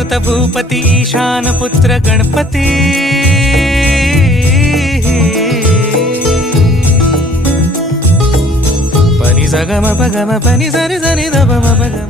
सुत भूपती ईशान पुत्र गणपती पनि सा ग म प ग म प नि सा रे सा नि ध प म प ग म